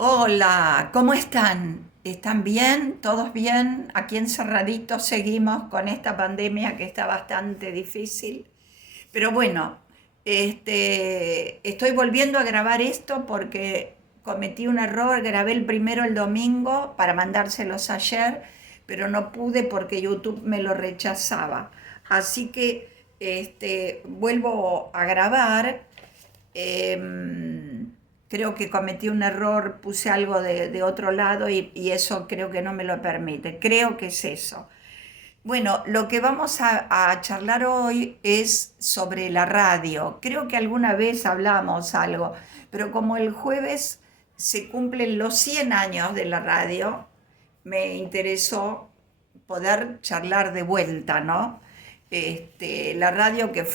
Hola, ¿cómo están? ¿Están bien? ¿Todos bien? Aquí encerraditos seguimos con esta pandemia que está bastante difícil. Pero bueno, estoy volviendo a grabar esto porque cometí un error. Grabé el primero el domingo para mandárselos ayer, pero no pude porque YouTube me lo rechazaba. Así que vuelvo a grabar. Creo que cometí un error, puse algo de otro lado y eso creo que no me lo permite. Creo que es eso. Bueno, lo que vamos a charlar hoy es sobre la radio. Creo que alguna vez hablamos algo, pero como el jueves se cumplen los 100 años de la radio, me interesó poder charlar de vuelta, ¿no? La radio que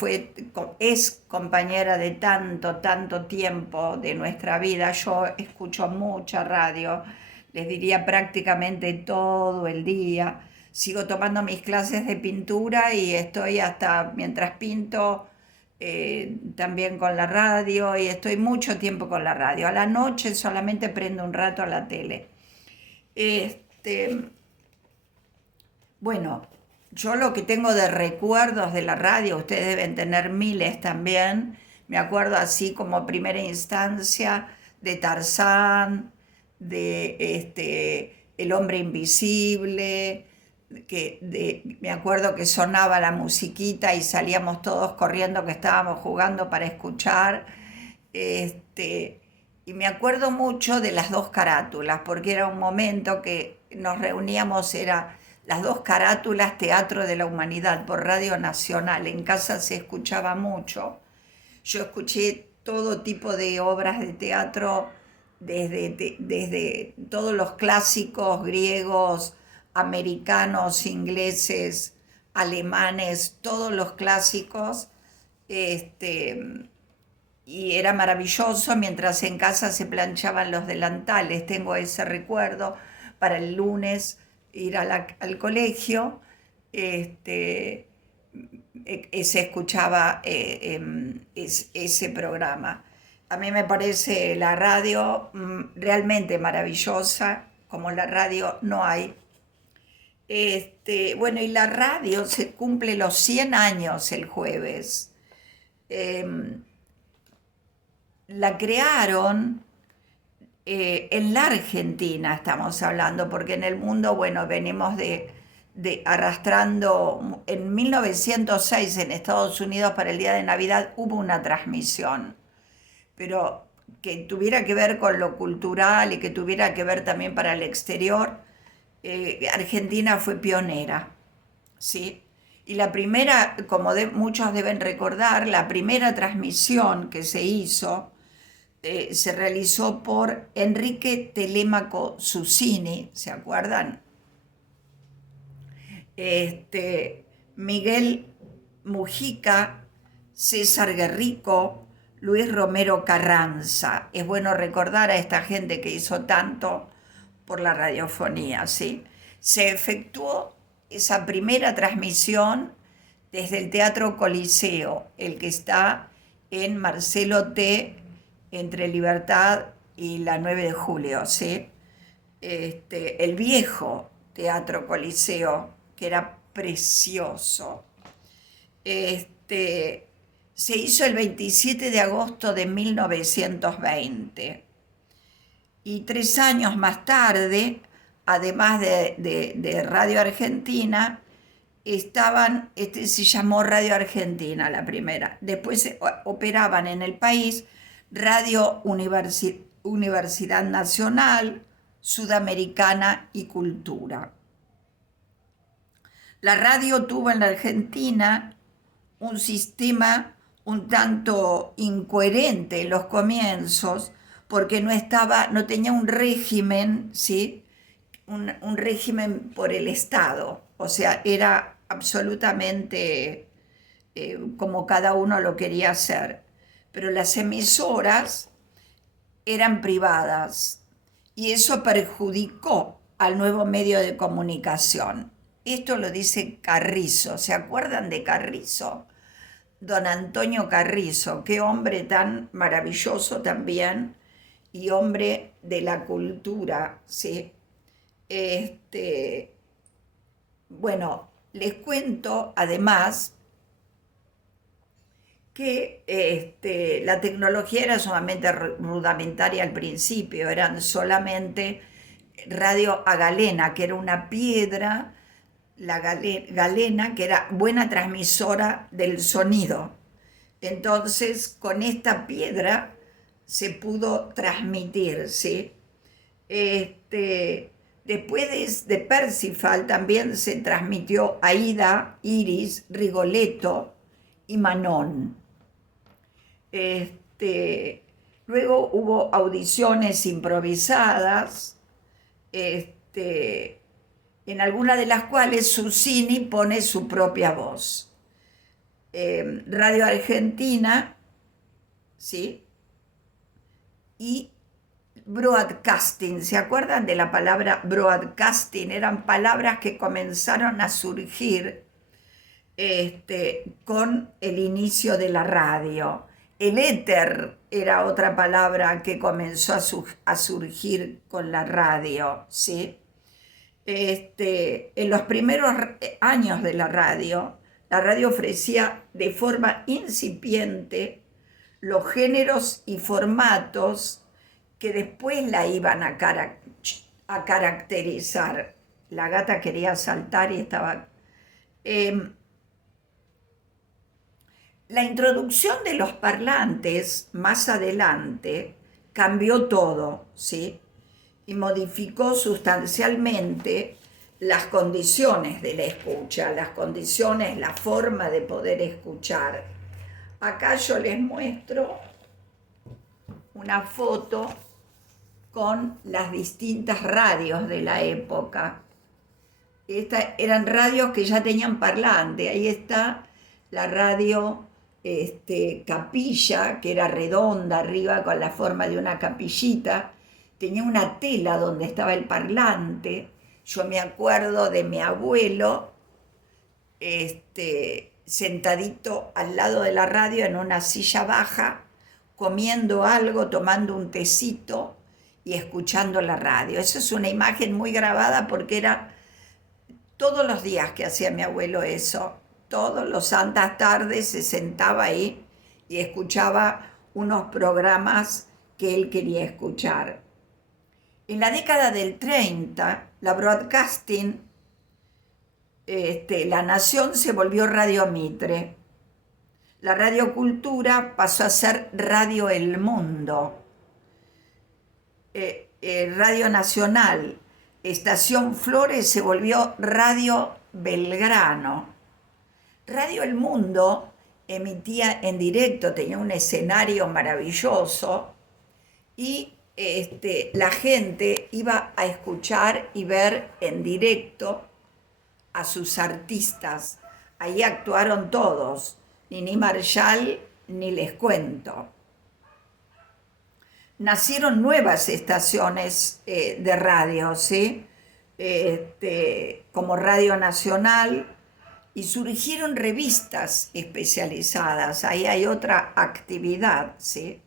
es compañera de tanto, tanto tiempo de nuestra vida. Yo escucho mucha radio, les diría prácticamente todo el día. Sigo tomando mis clases de pintura y estoy hasta mientras pinto también con la radio y estoy mucho tiempo con la radio. A la noche solamente prendo un rato a la tele. Este, bueno, yo lo que tengo de recuerdos de la radio, ustedes deben tener miles también. Me acuerdo así como primera instancia de Tarzán, de El hombre invisible, me acuerdo que sonaba la musiquita y salíamos todos corriendo que estábamos jugando para escuchar. Este, y me acuerdo mucho de las dos carátulas, porque era un momento que nos reuníamos, era las dos carátulas Teatro de la Humanidad por Radio Nacional. En casa se escuchaba mucho. Yo escuché todo tipo de obras de teatro, desde todos los clásicos griegos, americanos, ingleses, alemanes, todos los clásicos. Este, y era maravilloso mientras en casa se planchaban los delantales. Tengo ese recuerdo para el lunes ir al colegio. Este, Se escuchaba ese programa. A mí me parece la radio realmente maravillosa, como la radio no hay. Bueno, y la radio se cumple los 100 años el jueves. Em, la crearon en la Argentina, estamos hablando, porque en el mundo, bueno, venimos de arrastrando. En 1906 en Estados Unidos para el día de Navidad hubo una transmisión, pero que tuviera que ver con lo cultural y que tuviera que ver también para el exterior. Argentina fue pionera, ¿sí? Y la primera, como muchos deben recordar, la primera transmisión que se hizo se realizó por Enrique Telémaco Susini, ¿se acuerdan? Miguel Mujica, César Guerrico, Luis Romero Carranza. Es bueno recordar a esta gente que hizo tanto por la radiofonía, ¿sí? Se efectuó esa primera transmisión desde el Teatro Coliseo, el que está en Marcelo T, entre Libertad y la 9 de julio, ¿sí? El viejo Teatro Coliseo, que era precioso. Este, Se hizo el 27 de agosto de 1920. Y 3 años más tarde, además de Radio Argentina, se llamó Radio Argentina la primera. Después operaban en el país Radio Universidad Nacional, Sudamericana y Cultura. La radio tuvo en la Argentina un sistema un tanto incoherente en los comienzos, porque no tenía un régimen, ¿sí? Un régimen por el Estado, o sea, era absolutamente como cada uno lo quería hacer. Pero las emisoras eran privadas y eso perjudicó al nuevo medio de comunicación. Esto lo dice Carrizo. ¿Se acuerdan de Carrizo? Don Antonio Carrizo, qué hombre tan maravilloso también, y hombre de la cultura, ¿sí? Bueno, les cuento además que la tecnología era sumamente rudimentaria al principio, eran solamente radio a galena, que era una piedra, la galena, que era buena transmisora del sonido. Entonces, con esta piedra se pudo transmitir, ¿sí? Después de Percival también se transmitió Aida, Iris, Rigoletto y Manon. Luego hubo audiciones improvisadas, en algunas de las cuales Susini pone su propia voz. Radio Argentina, ¿sí? Y broadcasting, ¿se acuerdan de la palabra broadcasting? Eran palabras que comenzaron a surgir con el inicio de la radio. El éter era otra palabra que comenzó a surgir con la radio, ¿sí? En los primeros años de la radio ofrecía de forma incipiente los géneros y formatos que después la iban a caracterizar. La gata quería saltar y estaba... La introducción de los parlantes más adelante cambió todo, ¿sí? Y modificó sustancialmente las condiciones de la escucha, las condiciones, la forma de poder escuchar. Acá yo les muestro una foto con las distintas radios de la época. Estas eran radios que ya tenían parlante. Ahí está la radio capilla, que era redonda arriba con la forma de una capillita. Tenía una tela donde estaba el parlante. Yo me acuerdo de mi abuelo sentadito al lado de la radio en una silla baja, comiendo algo, tomando un tecito y escuchando la radio. Eso es una imagen muy grabada porque era todos los días que hacía mi abuelo eso. Todos los santas tardes se sentaba ahí y escuchaba unos programas que él quería escuchar. En la década del 30, la broadcasting, La Nación se volvió Radio Mitre. La Radio Cultura pasó a ser Radio El Mundo. Radio Nacional, Estación Flores se volvió Radio Belgrano. Radio El Mundo emitía en directo, tenía un escenario maravilloso y la gente iba a escuchar y ver en directo a sus artistas. Ahí actuaron todos, Nini Marshall, ni les cuento. Nacieron nuevas estaciones de radio, ¿sí? Como Radio Nacional, y surgieron revistas especializadas. Ahí hay otra actividad, ¿sí?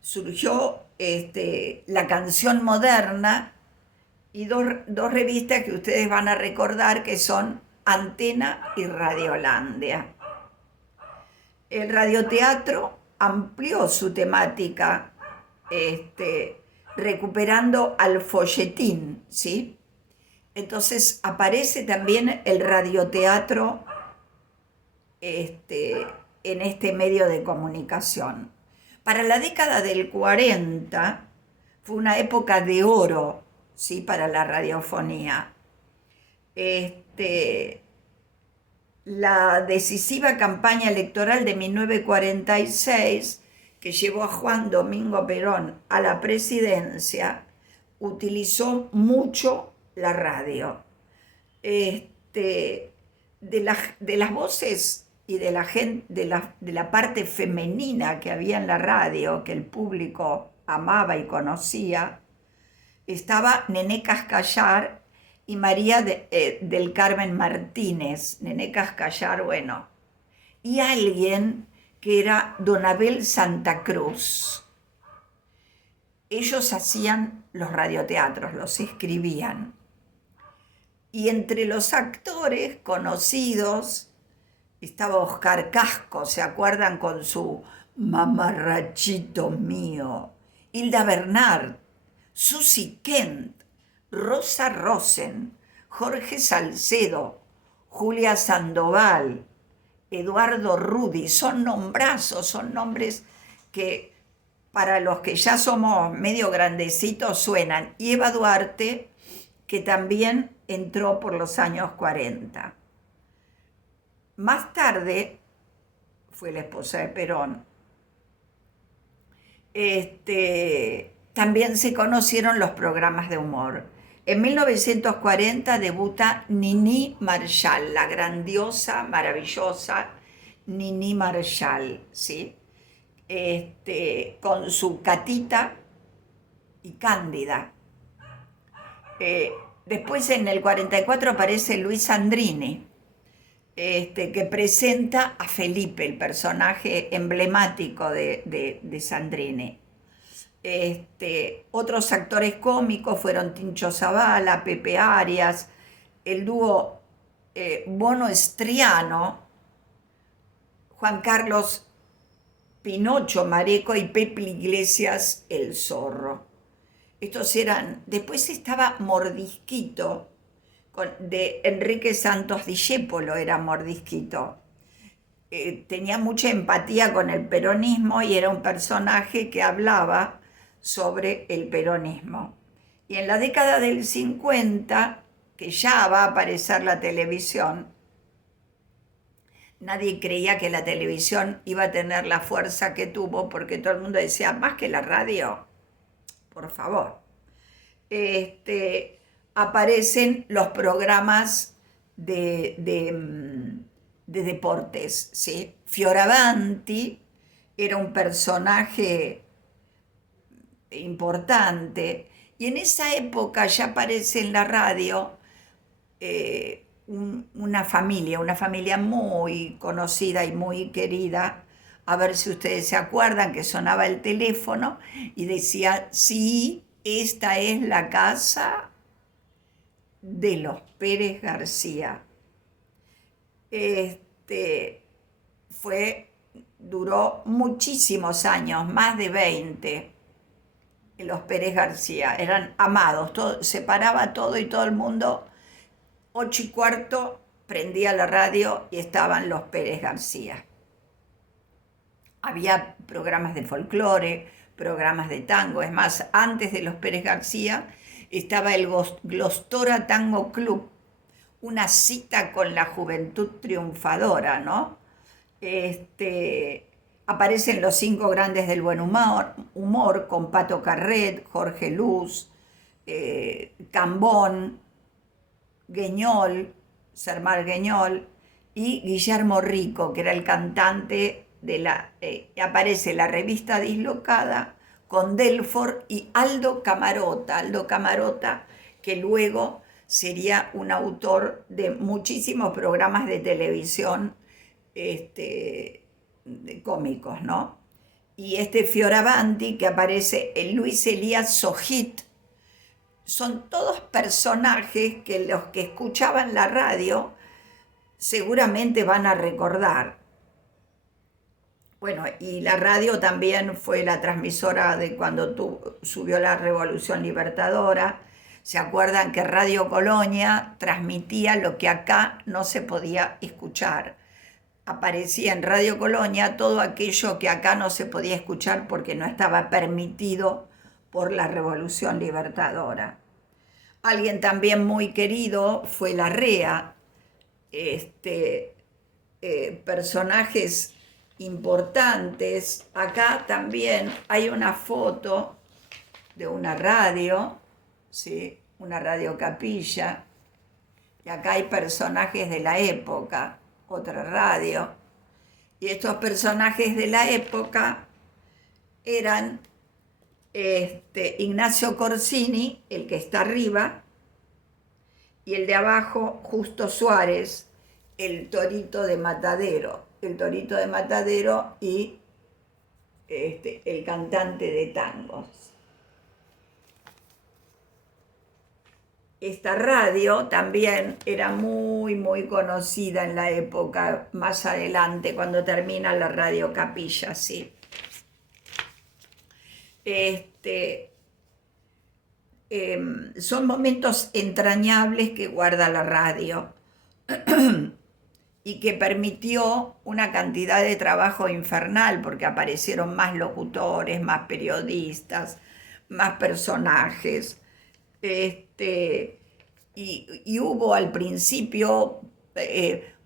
Surgió La Canción Moderna y dos revistas que ustedes van a recordar que son Antena y Radiolandia. El radioteatro amplió su temática recuperando al folletín, ¿sí? Entonces aparece también el radioteatro en este medio de comunicación. Para la década del 40 fue una época de oro, ¿sí? Para la radiofonía. La decisiva campaña electoral de 1946, que llevó a Juan Domingo Perón a la presidencia, utilizó mucho la radio. De las voces y de la parte femenina que había en la radio, que el público amaba y conocía, estaba Nené Cascallar y María del Carmen Martínez. Nené Cascallar, bueno, y alguien que era Don Abel Santa Cruz. ellos hacían los radioteatros, los escribían. Y entre los actores conocidos estaba Oscar Casco, ¿se acuerdan? Con su mamarrachito mío. Hilda Bernard, Susie Kent, Rosa Rosen, Jorge Salcedo, Julia Sandoval, Eduardo Rudi. Son nombrazos, son nombres que para los que ya somos medio grandecitos suenan. Y Eva Duarte, que también entró por los años 40. Más tarde fue la esposa de Perón. También se conocieron los programas de humor. En 1940 debuta Nini Marshall, la grandiosa, maravillosa Nini Marshall, ¿sí? Con su Catita y Cándida. Después en el 44 aparece Luis Sandrini, que presenta a Felipe, el personaje emblemático de Sandrini. Otros actores cómicos fueron Tincho Zavala, Pepe Arias, el dúo Bono Estriano, Juan Carlos Pinocho Mareco y Pepe Iglesias el Zorro. Estos eran. Después estaba Mordisquito, de Enrique Santos Discépolo, era Mordisquito. Tenía mucha empatía con el peronismo y era un personaje que hablaba sobre el peronismo. Y en la década del 50, que ya va a aparecer la televisión, nadie creía que la televisión iba a tener la fuerza que tuvo, porque todo el mundo decía, más que la radio, por favor. Aparecen los programas de deportes, ¿sí? Fioravanti era un personaje importante, y en esa época ya aparece en la radio una familia muy conocida y muy querida. A ver si ustedes se acuerdan que sonaba el teléfono y decía, sí, esta es la casa de los Pérez García. Duró muchísimos años, más de 20, los Pérez García. Eran amados, se paraba todo y todo el mundo, 8:15, prendía la radio y estaban los Pérez García. Había programas de folclore, programas de tango. Es más, antes de los Pérez García estaba el Glostora Tango Club, una cita con la juventud triunfadora, ¿no? Aparecen los 5 grandes del buen humor con Pato Carret, Jorge Luz, Cambón, Gueñol, Sermar Gueñol, y Guillermo Rico, que era el cantante aparece la revista Dislocada con Delfort y Aldo Camarota, que luego sería un autor de muchísimos programas de televisión cómicos, ¿no? Y Fioravanti, que aparece en Luis Elías Sojit. Son todos personajes que los que escuchaban la radio seguramente van a recordar. Bueno, y la radio también fue la transmisora de cuando subió la Revolución Libertadora. ¿Se acuerdan que Radio Colonia transmitía lo que acá no se podía escuchar? Aparecía en Radio Colonia todo aquello que acá no se podía escuchar porque no estaba permitido por la Revolución Libertadora. Alguien también muy querido fue Larrea. Personajes importantes. Acá también hay una foto de una radio, ¿sí? Una radio capilla, y acá hay personajes de la época, otra radio, y estos personajes de la época eran Ignacio Corsini, el que está arriba, y el de abajo, Justo Suárez, el torito de Matadero, y el cantante de tangos. esta radio también era muy, muy conocida en la época, más adelante, cuando termina la Radio Capilla, sí. Este, son momentos entrañables que guarda la radio y que permitió una cantidad de trabajo infernal, porque aparecieron más locutores, más periodistas, más personajes. Y hubo al principio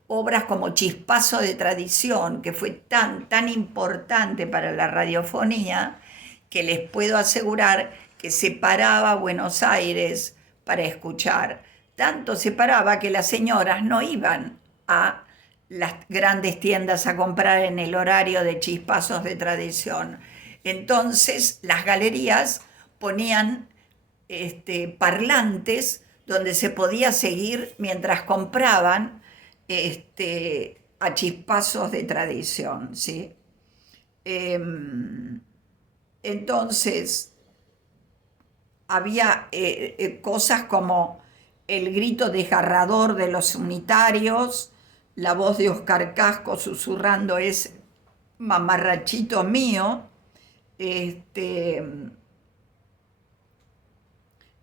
obras como Chispazo de Tradición, que fue tan importante para la radiofonía, que les puedo asegurar que se paraba a Buenos Aires para escuchar. Tanto se paraba que las señoras no iban a las grandes tiendas a comprar en el horario de Chispazos de Tradición. Entonces las galerías ponían parlantes donde se podía seguir mientras compraban a Chispazos de Tradición, ¿sí? Entonces había cosas como el grito desgarrador de los unitarios, la voz de Oscar Casco susurrando es mamarrachito mío,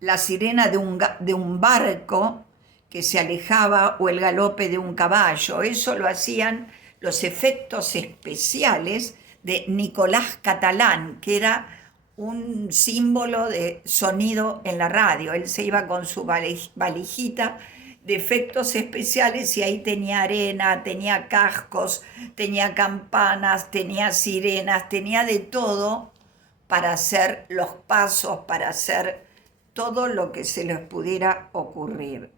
la sirena de un barco que se alejaba o el galope de un caballo. Eso lo hacían los efectos especiales de Nicolás Catalán, que era un símbolo de sonido en la radio. Él se iba con su valijita de efectos especiales y ahí tenía arena, tenía cascos, tenía campanas, tenía sirenas, tenía de todo para hacer los pasos, para hacer todo lo que se les pudiera ocurrir.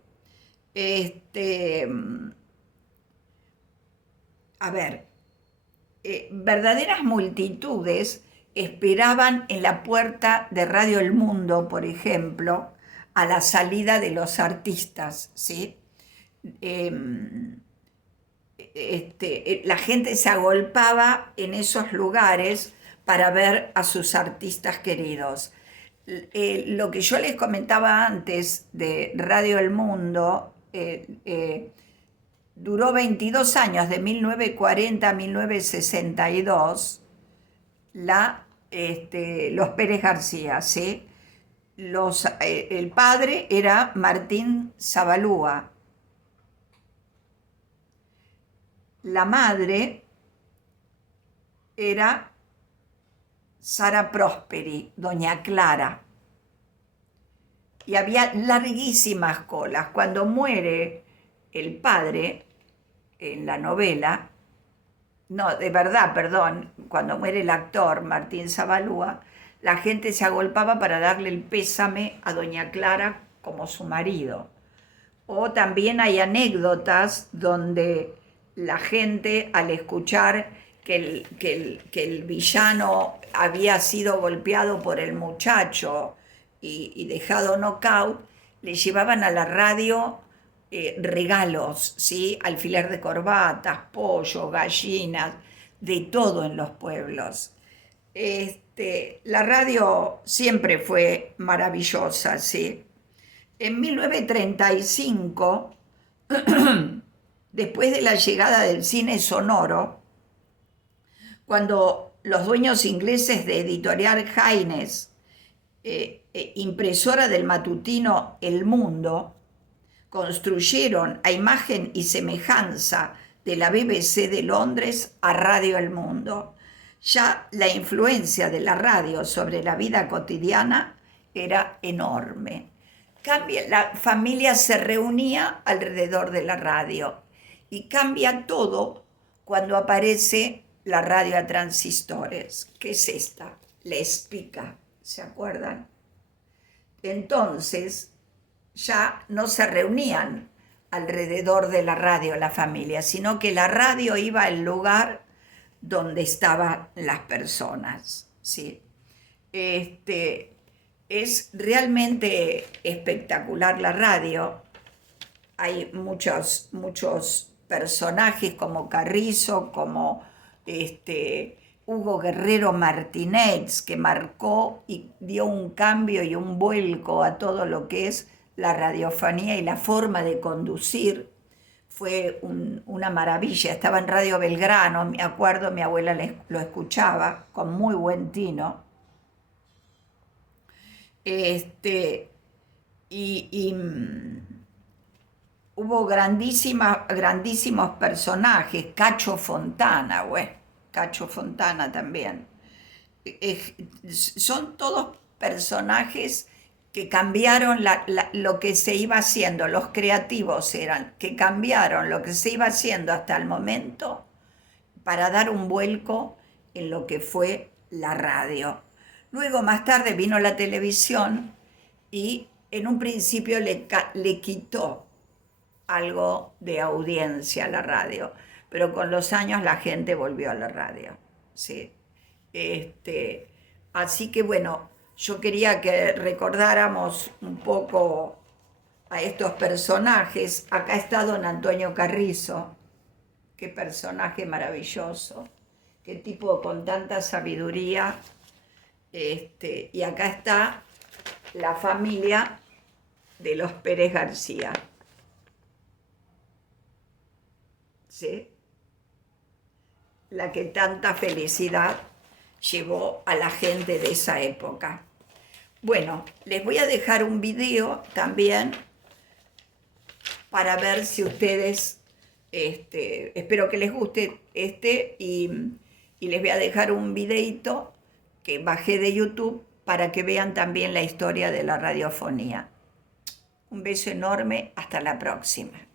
A ver, verdaderas multitudes esperaban en la puerta de Radio El Mundo, por ejemplo, a la salida de los artistas, ¿sí? La gente se agolpaba en esos lugares para ver a sus artistas queridos. Lo que yo les comentaba antes de Radio El Mundo duró 22 años, de 1940 a 1962, los Pérez García, ¿sí? El padre era Martín Zabalúa. La madre era Sara Prosperi, doña Clara. Y había larguísimas colas. Cuando muere el padre en la novela, no, de verdad, perdón, cuando muere el actor Martín Zabalúa, la gente se agolpaba para darle el pésame a doña Clara como su marido. O también hay anécdotas donde la gente, al escuchar que el villano había sido golpeado por el muchacho y dejado knockout, le llevaban a la radio regalos, ¿sí? Alfiler de corbatas, pollo, gallinas, de todo en los pueblos. La radio siempre fue maravillosa, ¿sí? En 1935, después de la llegada del cine sonoro, cuando los dueños ingleses de Editorial Haines, impresora del matutino El Mundo, construyeron a imagen y semejanza de la BBC de Londres a Radio El Mundo, ya la influencia de la radio sobre la vida cotidiana era enorme. La familia se reunía alrededor de la radio y cambia todo cuando aparece la radio a transistores. ¿Qué es esta? La Espica, ¿se acuerdan? Entonces ya no se reunían alrededor de la radio la familia, sino que la radio iba al lugar donde estaban las personas, ¿sí? Es realmente espectacular la radio. Hay muchos personajes como Carrizo, como Hugo Guerrero Martínez, que marcó y dio un cambio y un vuelco a todo lo que es la radiofonía y la forma de conducir fue una maravilla. Estaba en Radio Belgrano, me acuerdo, mi abuela lo escuchaba con muy buen tino. Este, y hubo grandísimos personajes, Cacho Fontana, güey, Cacho Fontana también. Son todos personajes que cambiaron lo que se iba haciendo, los creativos eran, que cambiaron lo que se iba haciendo hasta el momento para dar un vuelco en lo que fue la radio. Luego, más tarde, vino la televisión y en un principio le quitó algo de audiencia a la radio, pero con los años la gente volvió a la radio, ¿sí? Así que bueno, yo quería que recordáramos un poco a estos personajes. Acá está don Antonio Carrizo, qué personaje maravilloso, qué tipo con tanta sabiduría. Y acá está la familia de los Pérez García, ¿sí? La que tanta felicidad llevó a la gente de esa época. Bueno, les voy a dejar un video también para ver si ustedes, espero que les guste y les voy a dejar un videito que bajé de YouTube para que vean también la historia de la radiofonía. Un beso enorme, hasta la próxima.